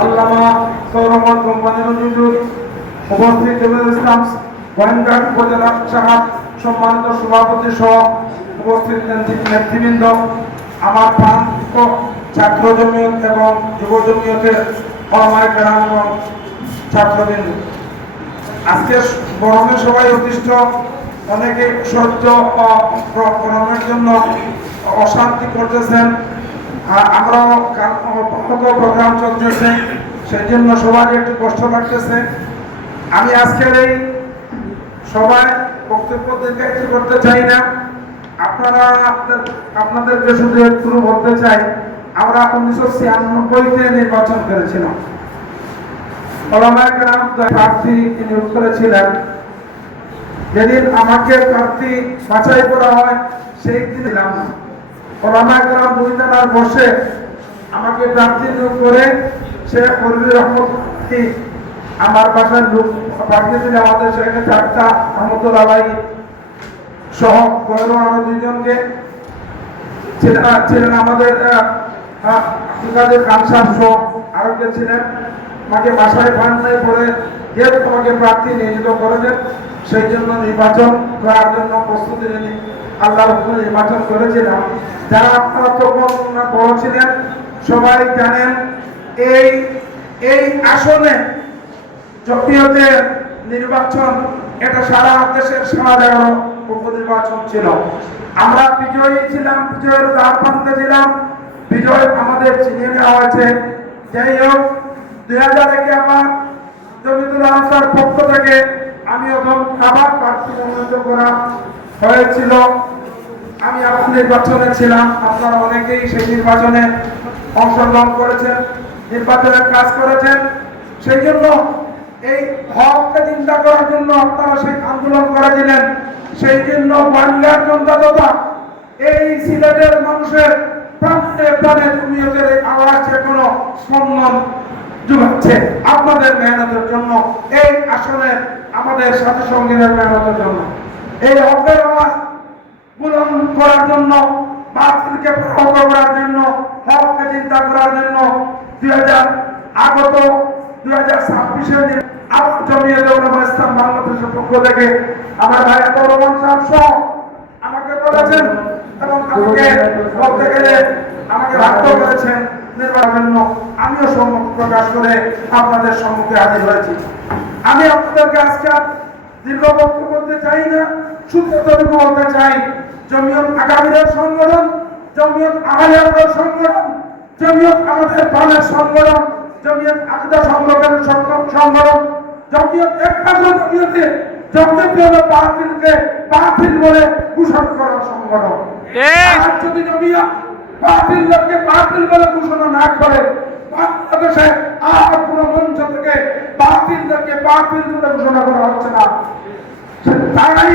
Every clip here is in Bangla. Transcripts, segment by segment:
আল্লামা সৌরমত কোম্পানির হুজুর উপস্থিত জমির ইসলাম গোয়েন্দাঘাট উপজেলা শাখার সম্মানিত সভাপতি সহ উপস্থিত নেতৃ- নেতৃবৃন্দ, আমার প্রান্ত ছাত্র জমিয়ত এবং যুব জমিয়তের কর্মায় গ্রাম ছাত্রবৃন্দ। আজকে গরমের সবাই অতিষ্ঠ অনেকে সহ্য গরমের জন্য অশান্তি করতেছেন। আমরাও অব্যাহত প্রোগ্রাম চলতেছে সেই জন্য সবার একটু কষ্ট লাগতেছে। আমি আজকের এই সবাই বক্তব্য দীর্ঘায়িত করতে চাই না। আপনারা আপনাদের- আপনাদেরকে শুধু একটু বলতে চাই, আমরা উনিশশো ছিয়ানব্বইতে নির্বাচন করেছিলাম। প্রার্থী নিয়োগ করেছিলেন যেদিন আমাকে প্রার্থী বাছাই করা হয়, সেই দিন দিলাম না বসে আমাকে করে আমার বাসার লোক আমাদের সেখানে চারটা রহমতুল্লাহ আলাই সহ বড় আরও দুইজনকে ছিলেন আমাদের সাহেব সহ আরও ছিলেন। আমাকে বাসায় ফান্ডায় পড়ে যেহেতু তোমাকে প্রার্থী নিয়োজিত করেছেন। সেই জন্য নির্বাচন করার জন্য প্রস্তুতি নিয়ে আল্লাহর হুকুমে নির্বাচন করেছিলাম যারা আপনারা তখন বড় সবাই জানেন, এই এই আসনে জমিয়তের নির্বাচন এটা সারা দেশের সারা জায়গার উপনির্বাচন ছিল। আমরা বিজয়ী ছিলাম, বিজয়ের দ্বার প্রান্তে ছিলাম। বিজয় আমাদের চিনিয়ে নেওয়া হয়েছে। যাই হোক, দুই হাজার একে আমার আনসার পক্ষ থেকে আমি এখন আবার প্রার্থী মনোনীত করা হয়েছিল। আমি আমার নির্বাচনে ছিলাম। আপনারা অনেকেই সেই নির্বাচনে অংশগ্রহণ করেছেন, নির্বাচনের কাজ করেছেন। সেই জন্য এই হককে চিন্তা করার জন্য আপনারা সেই আন্দোলন করেছিলেন। সেই জন্য বাংলার জনতা তথা এই সিলেটের মানুষের প্রান্তে প্রাণে জমিয়তের এই আওয়াজ এখনও সম্মান যোগাচ্ছে। আপনাদের মেহনতের জন্য, এই আসনে আমাদের সাথে সঙ্গীদের মেহনতের জন্য। এই হকের আওয়াজ বুলন করার জন্য করার জন্য, হককে চিন্তা করার জন্য দুই হাজার আগত, দুই হাজার ছাব্বিশে আবার জমিয়ে দেওয়া ইসলাম বাংলাদেশের পক্ষ থেকে। আমার ভাই এত আমাকে বলেছেন এবং আমাকে বলতে গেলে আমাকে বাধ্য করেছেন নির্বাচনের জন্য আমিও সম্মুখ প্রকাশ করে আপনাদের সম্মুখে হাজির হয়েছি। আমি আপনাদেরকে আজকে দীর্ঘ বক্তব্য বলতে চাই না শুধু এতটুকু বলতে চাই। জমিয়ত আগামীদের সংগঠন জমিয়ত আগামীদের সংগঠন জমিয়ত আমাদের প্রাণের সংগঠন জমিয়ত আকিদা সংগঠনের সংগঠন সংগঠন জমিয়ত একমাত্র জমিয়তে জমিয়ত হলো বাতিলকে বাতিল বলে ঘোষণা করার সংগঠন। আর যদি জমিয়ত বাতিলকে বাতিল বলে ঘোষণা না করে বাংলাদেশে আর কোন মঞ্চ থেকে বাতিলকে বাতিল বলে ঘোষণা করা হচ্ছে না। তারাই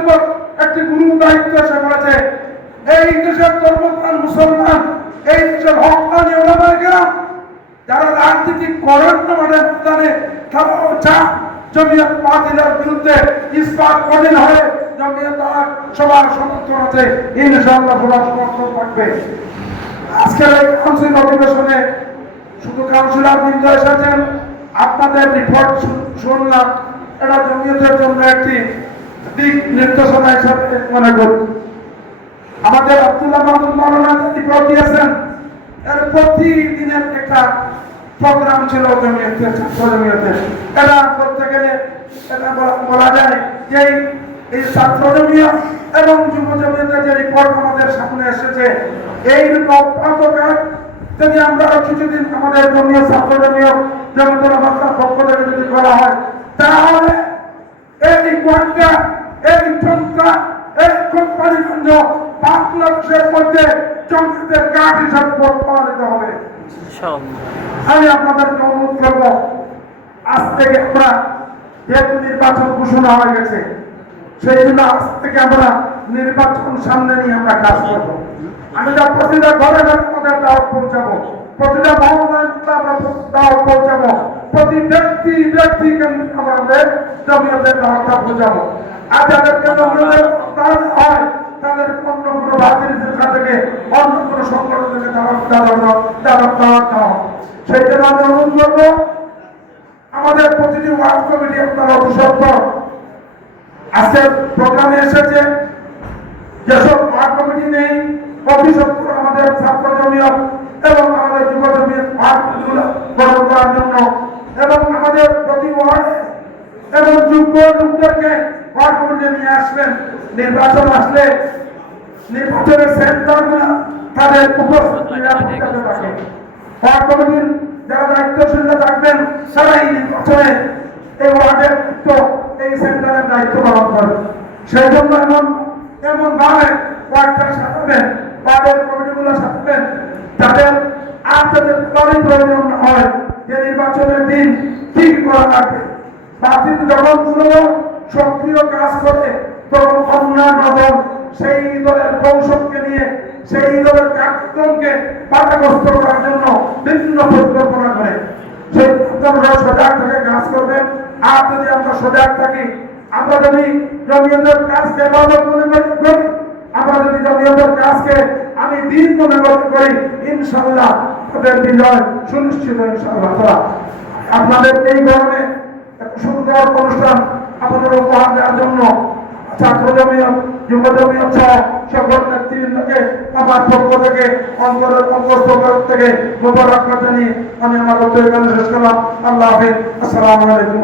উপর একটি গুরু দায়িত্ব এসে পড়েছে। এই দেশের ধর্মপ্রাণ মুসলমান, এই দেশের হকানি ওলামায়ে যারা রাজনীতি করেন না মানে ময়দানে তারাও চান জমিয়ত বাতিলের বিরুদ্ধে ইস্পাত কঠিন হয়ে জমিয়ত সবার সমর্থন আছে। ইনশাআল্লাহ সবার সমর্থন থাকবে। আজকের কাউন্সিল অধিবেশনে শুধু কাউন্সিলর বৃন্দ এসেছেন, আপনাদের রিপোর্ট শুনলাম। এটা জমিয়তের জন্য একটি দিক নির্দেশনা হিসাবে মনে করি। আমাদের আব্দুল্লাহ মাহমুদ মৌলানা রিপোর্ট দিয়েছেন, এর প্রতিদিনের একটা প্রোগ্রাম ছিল জমিয়তের, ছাত্র এটা করতে গেলে, এটা বলা- যায় যে এই- ছাত্র জমিয়ত এবং যুব জমিয়তের যে রিপোর্ট আমাদের সামনে এসেছে, এই যদি আমরা কিছুদিন আমাদের জমিয়ত ছাত্র জমিয়ত জমিয়তের অবস্থার পক্ষ থেকে যদি করা হয় তাহলে এই কোয়ান্টা এই চন্দ্রা এই কোম্পানিগঞ্জ বাংলাদেশের মধ্যে জমিয়তের কাঠ হিসাবে প্রমাণিত হবে। আমি আপনাদেরকে অনুরোধ করব আজ থেকে আমরা যেহেতু নির্বাচন ঘোষণা হয়ে গেছে সেই জন্য আজ থেকে আমরা নির্বাচন সামনে নিয়ে আমরা কাজ করব। আমি যা প্রতিটা ঘরে ঘরে আমাদের দাওয়াত পৌঁছাবো। প্রতিটা মহল্লায় আমরা দাওয়াত পৌঁছাবো। প্রতি ব্যক্তি ব্যক্তিকে আমাদের জমিয়তের দাওয়াতটা পৌঁছাবো। আর যাদেরকে জমিয়তের দাওয়াত হয় তাদের অন্য কোনো থেকে অন্য কোনো সংগঠন থেকে দাওয়াত দাওয়াত দাওয়াত দাওয়াত দেওয়া হবে। সেই জন্য আমি অনুরোধ করব আমাদের প্রতিটি ওয়ার্ড কমিটি আপনারা অভিশপ্ত আজকের প্রোগ্রামে এসেছে যেসব ওয়ার্ড কমিটি নেই অভিশপ্ত আমাদের ছাত্র জমিয়ত এবং আমাদের যুব জমিয়ত ওয়ার্ডগুলো গঠন করার জন্য এবং আমাদের প্রতি এবং যোগ্য ওয়ার্ড কমিটি নিয়ে আসবেন। নির্বাচন আসলে নির্বাচনের সেন্টারগুলো তাদের উপস্থিত নিরাপত্তাতে যারা দায়িত্বশীলরা থাকবেন, তারাই নির্বাচনে এই ওয়ার্ডের দায়িত্ব এই সেন্টারের দায়িত্ব পালন করবে সেই জন্য এমন এমন ভাবে ওয়ার্ডটা সাজাবেন ওয়ার্ডের কমিটিগুলো সাজাবেন যাদের আর যাদের প্রয়োজন হয় যে নির্বাচনের দিন ঠিক করা লাগবে বাতিল যখন সক্রিয় কাজ করে তখন সেই দলের কৌশলকে নিয়ে সেই দলের কার্যক্রমকে বাধাগ্রস্ত করার জন্য বিভিন্ন পরিকল্পনা করে। সেই আপনারা সজাগ থেকে কাজ করবেন। আর যদি আমরা সজাগ থাকি আমরা যদি জমিয়তের কাজকে এবাদত মনে করি, আমরা যদি জমিয়তের কাজকে আমি দিন মনে করি ইনশাল্লাহ তাদের বিজয় সুনিশ্চিত আপনাদের এই গরমে সুন্দর অনুষ্ঠান আপনাদের উপহার দেওয়ার জন্য ছাত্র জমিয়ত, যুব জমিয়ত সহ সকল নেতৃবৃন্দকে আমার পক্ষ থেকে, অন্তরের অন্তস্থ থেকে মোবারক জানিয়ে আমি আমার করলাম। আল্লাহ হাফিজ। আসসালামু আলাইকুম